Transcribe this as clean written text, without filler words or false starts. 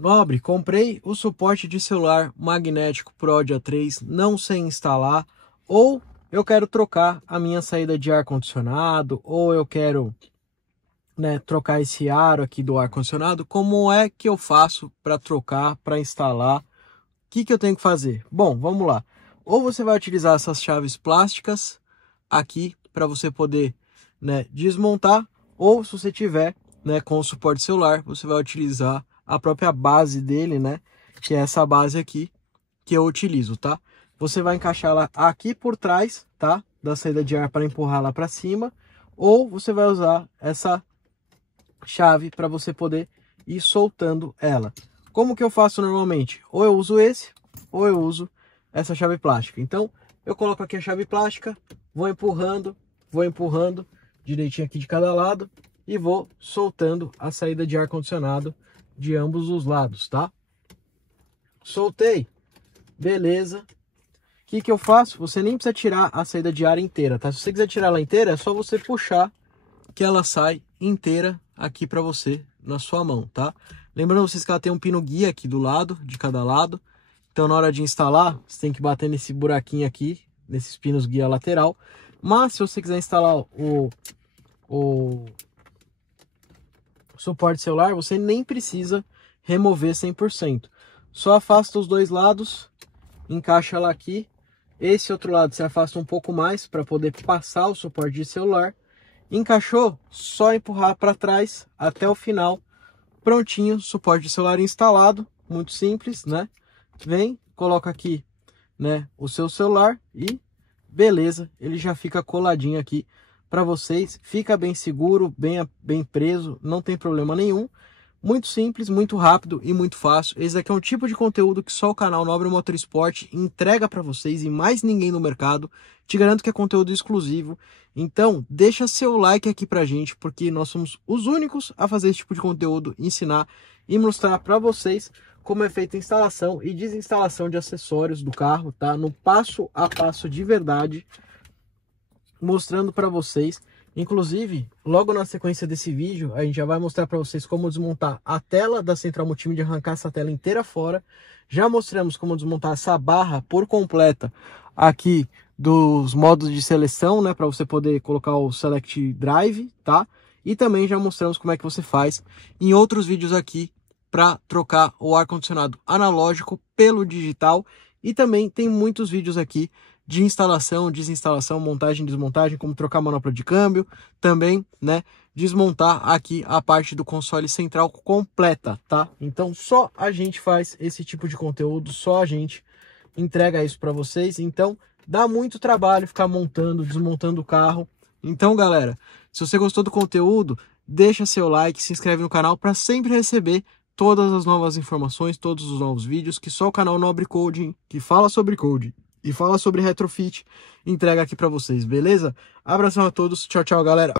Nobre, comprei o suporte de celular magnético Pro A3, não sei instalar, ou eu quero trocar a minha saída de ar-condicionado, ou eu quero, trocar esse aro aqui do ar-condicionado. Como é que eu faço para trocar, para instalar? O que eu tenho que fazer? Bom, vamos lá. Ou você vai utilizar essas chaves plásticas aqui para você poder, desmontar, ou se você tiver, com o suporte celular, você vai utilizar a própria base dele, que é essa base aqui que eu utilizo, tá? Você vai encaixar ela aqui por trás, tá? Da saída de ar para empurrar lá para cima, ou você vai usar essa chave para você poder ir soltando ela. Como que eu faço normalmente? Ou eu uso esse, ou eu uso essa chave plástica. Então, eu coloco aqui a chave plástica, vou empurrando direitinho aqui de cada lado e vou soltando a saída de ar condicionado de ambos os lados, tá? Soltei, beleza. O que eu faço? Você nem precisa tirar a saída de ar inteira, tá? Se você quiser tirar ela inteira, é só você puxar que ela sai inteira aqui para você na sua mão, tá? Lembrando vocês que ela tem um pino guia aqui do lado, de cada lado. Então, na hora de instalar, você tem que bater nesse buraquinho aqui, nesses pinos guia lateral. Mas, se você quiser instalar o suporte celular, você nem precisa remover 100%. Só afasta os dois lados, encaixa ela aqui. Esse outro lado você afasta um pouco mais para poder passar o suporte de celular. Encaixou, só empurrar para trás até o final. Prontinho, suporte de celular instalado, muito simples, né? Vem, coloca aqui, o seu celular e beleza, ele já fica coladinho aqui para vocês. Fica bem seguro, bem preso, não tem problema nenhum. Muito simples, muito rápido e muito fácil. Esse aqui é um tipo de conteúdo que só o canal Nobre Motorsport entrega para vocês e mais ninguém no mercado. Te garanto que é conteúdo exclusivo. Então, deixa seu like aqui pra gente, porque nós somos os únicos a fazer esse tipo de conteúdo, ensinar e mostrar para vocês como é feita a instalação e desinstalação de acessórios do carro, tá? No passo a passo de verdade, mostrando para vocês. Inclusive, logo na sequência desse vídeo, a gente já vai mostrar para vocês como desmontar a tela da central multimídia, arrancar essa tela inteira fora. Já mostramos como desmontar essa barra por completa aqui dos modos de seleção, para você poder colocar o Select Drive, tá? E também já mostramos como é que você faz em outros vídeos aqui para trocar o ar-condicionado analógico pelo digital. E também tem muitos vídeos aqui de instalação, desinstalação, montagem, desmontagem, como trocar manopla de câmbio, também, desmontar aqui a parte do console central completa, tá? Então, só a gente faz esse tipo de conteúdo, só a gente entrega isso para vocês. Então, dá muito trabalho ficar montando, desmontando o carro. Então, galera, se você gostou do conteúdo, deixa seu like, se inscreve no canal para sempre receber todas as novas informações, todos os novos vídeos que só o canal Nobre Coding, que fala sobre code e fala sobre retrofit, entrega aqui para vocês, beleza? Abração a todos, tchau, tchau, galera!